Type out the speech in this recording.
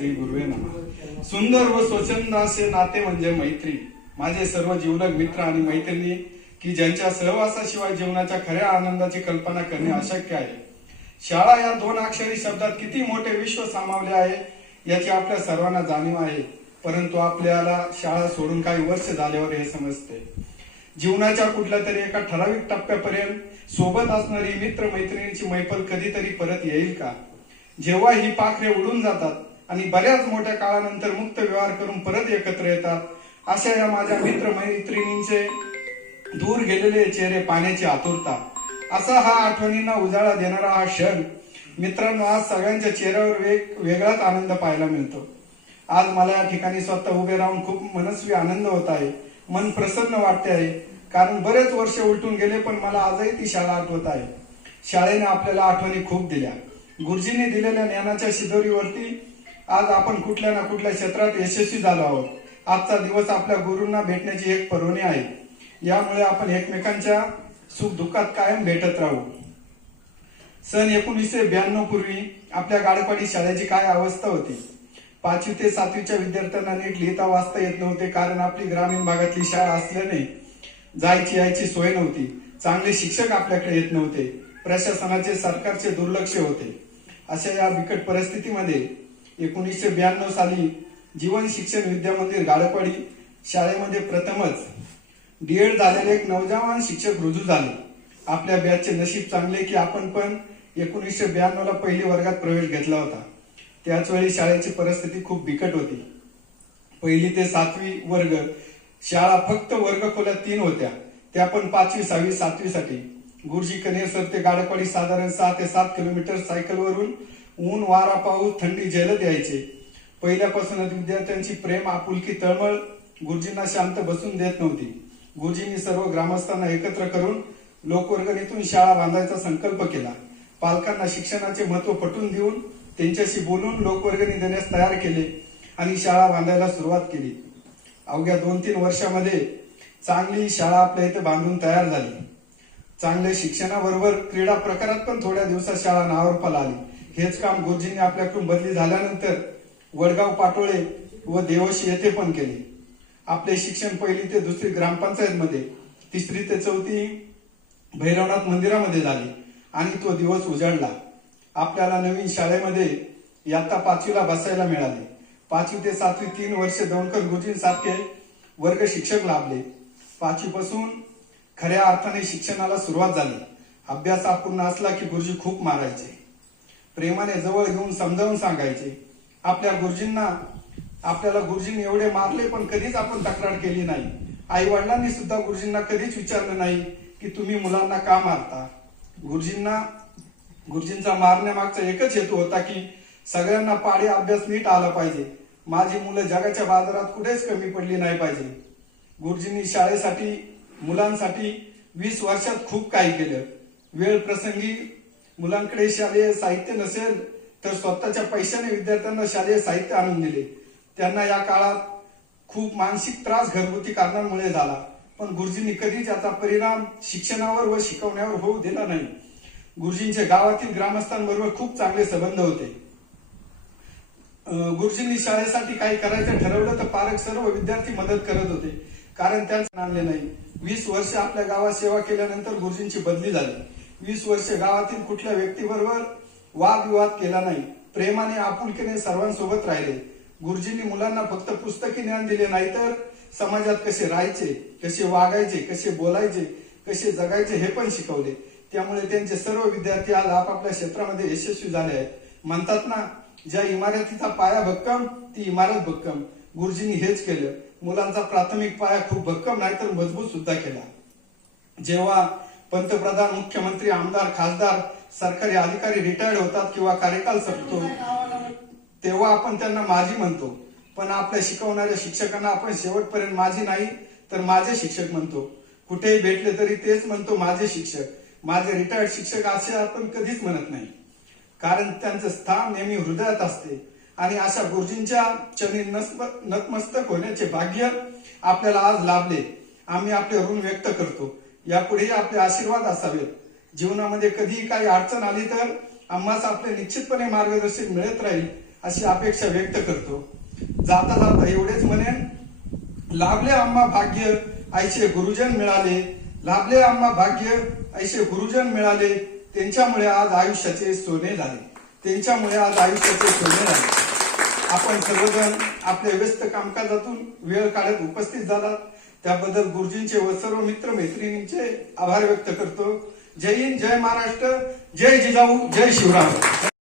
श्री गुरुवे नमः। सुंदर व स्वच्छंद असे नाते म्हणजे मैत्री। माझे सर्व जीवलग मित्र आणि मैत्रिणी की ज्यांच्या सहवासाशिवाय जीवनाच्या खऱ्या आनंदाची कल्पना करणे अशक्य आहे। शाळा या दोन अक्षरी शब्दात किती मोठे विश्व सामावले आहे याची आपल्या सर्वांना जाणीव आहे, परंतु आपल्याला शाळा सोडून काही वर्ष झाल्यावर हे समजते। जीवनाच्या कुठल्या तरी एका ठराविक टप्प्यापर्यंत सोबत असणारी मित्र मैत्रिणींची मैफल कधीतरी परत येईल का? जेव्हा ही पाखरे उडून जातात आणि बऱ्याच मोठ्या काळानंतर मुक्त व्यवहार करून परत एकत्र येतात, अशा या माझ्या मित्र मैत्रिणींचे दूर गेलेले चेहरे पाहण्याची आतुरता, असा हा आठवणींना उजाळा देणारा हा क्षण। मित्रांनो, आज सगळ्यांच्या चेहऱ्यावर वेगळाच आनंद पाहायला मिळतो। आज मला या ठिकाणी स्वतः उभे राहून खूप मनस्वी आनंद होत आहे, मन प्रसन्न वाटते आहे, कारण बरेच वर्ष उलटून गेले पण मला आजही ती शाळा आठवत आहे। शाळेने आपल्याला आठवणी खूप दिल्या। गुरुजींनी दिलेल्या ज्ञानाच्या शिदोरीवरती आज आपण कुठल्या ना कुठल्या क्षेत्रात यशस्वी झालो आहोत। आजचा दिवस आपल्या गुरूंना भेटण्याची एक पर्वणी आहे, यामुळे आपण एकमेकांच्या सुख दुःखात कायम भेटत राहू। सन 1992 पूर्वी आपल्या गाडपाडी शाळेची काय अवस्था होती। 5वी ते 7वीच्या विद्यार्थ्यांना नीट लिहिता वाचता येत नव्हते, कारण आपली ग्रामीण भागातली शाळा असल्याने जायची यायची सोय नव्हती। चांगले शिक्षक आपल्याकडे येत नव्हते, प्रशासनाचे सरकारचे दुर्लक्ष होते। अशा या बिकट परिस्थितीमध्ये 1992 साली जीवन शिक्षण विद्या मंदिर गाडपाडी शाळेमध्ये प्रथमच डीएड झालेले एक नवजवान शिक्षक रुजू झाले। आपल्या बॅचचे नशीब चांगले की आपण पण 1992 ला पहिली वर्गात प्रवेश घेतला होता। त्याच वेळी शाळेची परिस्थिती खूप बिकट होती। 1ली ते 7वी वर्ग शाळा फक्त वर्गखोल्या 3 होत्या, त्या पण 5वी 6वी 7वी साठी। गुरुजी कनेसर ते गाडपाडी साधारण 6 ते 7 किलोमीटर सायकलवरून ऊन वारा पाऊस थंडी झेलत यायचे। पहिल्यापासूनच विद्यार्थ्यांची प्रेम आपुलकी तळमळ गुरुजींना शांत बसून देत नव्हती। गुरुजींनी सर्व ग्रामस्थांना एकत्र करून लोकवर्गणीतून शाळा बांधायचा संकल्प केला। पालकांना शिक्षणाचे महत्त्व पटवून देऊन त्यांच्याशी बोलून लोकवर्गणी देण्यास तयार केले आणि शाळा बांधायला सुरुवात केली। अवघ्या 2-3 वर्षामध्ये चांगली शाळा आपल्या इथे बांधून तयार झाली। चांगल्या शिक्षणाबरोबर क्रीडा प्रकारात पण थोड्या दिवसात शाळा नावारूपाला आली। हेच काम गुरुजींनी आपल्याकडून बदली झाल्यानंतर वडगाव पाटोळे व देवशी येथे पण केले। आपले शिक्षण 1ली ते 2री ग्रामपंचायत मध्ये, 3री ते 4थी भैरवनाथ मंदिरामध्ये झाले आणि तो दिवस उजाडला। आपल्याला नवीन शाळेमध्ये इयत्ता 5वीला बसायला मिळाले। 5वी ते 7वी 3 वर्ष दौंडकर गुरुजींसारखे वर्ग शिक्षक लाभले। 5वी पासून खऱ्या अर्थाने शिक्षणाला सुरुवात झाली। अभ्यास अपूर्ण असला की गुरुजी खूप मारायचे, प्रेमाने जवळ घेऊन समजावून सांगायचे। आपल्याला गुरुजींनी एवढे मारले पण कधीच आपण तक्रार केली नाही। आई वडिलांनी सुद्धा गुरुजींना कधीच विचारलं नाही की तुम्ही मुलांना का मारता। गुरुजींचा मारण्यामागचा एकच हेतू होता की सगळ्यांना पाढे अभ्यास नीट आला पाहिजे, माझी मुलं जगाच्या बाजारात कुठेच कमी पडली नाही पाहिजे। गुरुजींनी शाळेसाठी मुलांसाठी 20 वर्षात खूप काही केलं। वेळ प्रसंगी मुलांकडे शालेय साहित्य नसेल तर स्वतःच्या पैशाने विद्यार्थ्यांना शालेय साहित्य आणून दिले। त्यांना या काळात खूप मानसिक त्रास घरगुती कारणांमुळे झाला, पण गुरुजींनी कधीच याचा परिणाम शिक्षणावर व शिकवण्यावर होऊ दिला नाही। गुरुजींचे गावातील ग्रामस्थांबरोबर खूप चांगले संबंध होते। गुरुजींनी शाळेसाठी काही करायचं ठरवलं तर पालक सर्व विद्यार्थी मदत करत होते, कारण त्यांचं आणले नाही। 20 वर्ष आपल्या गावात सेवा केल्यानंतर गुरुजींची बदली झाली। 20 वर्ष गावातील कुठल्या व्यक्तीबरोबर वादविवाद केला नाही, प्रेमाने आपुलकीने सर्वांसोबत राहिले। गुरुजींनी मुलांना फक्त पुस्तकी ज्ञान दिले नाही तर समाजात कसे राहायचे, कसे वागायचे, कसे बोलायचे, कसे जगायचे हे पण शिकवले। त्यामुळे त्यांचे सर्व विद्यार्थी आज आपापल्या क्षेत्रामध्ये यशस्वी झाले आहेत। म्हणतात ना, ज्या इमारतीचा पाया भक्कम ती इमारत भक्कम। गुरुजींनी हेच केलं। मुलांचा प्राथमिक पाया खूप भक्कम नाही तर मजबूत सुद्धा केला। जेव्हा पंतप्रधान, मुख्यमंत्री, आमदार, खासदार, सरकारी अधिकारी रिटायर्ड होतात किंवा कार्यकाल संपतो तेव्हा आपण त्यांना माझी म्हणतो, पण आपल्या शिकवणाऱ्या शिक्षकांना आपण शेवटपर्यंत माझी नाही तर माझे शिक्षक म्हणतो। कुठेही भेटले तरी तेच म्हणतो, माझे शिक्षक, माझे रिटायर्ड शिक्षक असे आपण कधीच म्हणत नाही, कारण त्यांचं स्थान नेहमी हृदयात असते। आणि अशा गुरुजींच्या चरणी नतमस्तक होण्याचे भाग्य आपल्याला आज लाभले। आम्ही आपले ऋण व्यक्त करतो। यापुढेही आपले आशीर्वाद असावेत। जीवनामध्ये कधीही काही अडचण आली तर आम्हास आपले निश्चितपणे मार्गदर्शन मिळत राहील। अशी अपेक्षा व्यक्त करतो. जाता जाता एवढेच म्हणेन, लाभले आम्हा भाग्य ऐसे गुरुजन मिळाले, लाभले आम्हा भाग्य ऐसे गुरुजन मिळाले, त्यांच्यामुळे आज आयुष्याचे सोने झाले, त्यांच्यामुळे आज आयुष्याचे सोने झाले. आपण सर्वजण आपल्या व्यस्त कामकाजातून वेळ काढत उपस्थित झालात त्याबद्दल गुरुजींचे व सर्व मित्र मैत्रिणींचे आभार व्यक्त करतो. जय हिंद, जय महाराष्ट्र, जय जिजाऊ, जय शिवराम.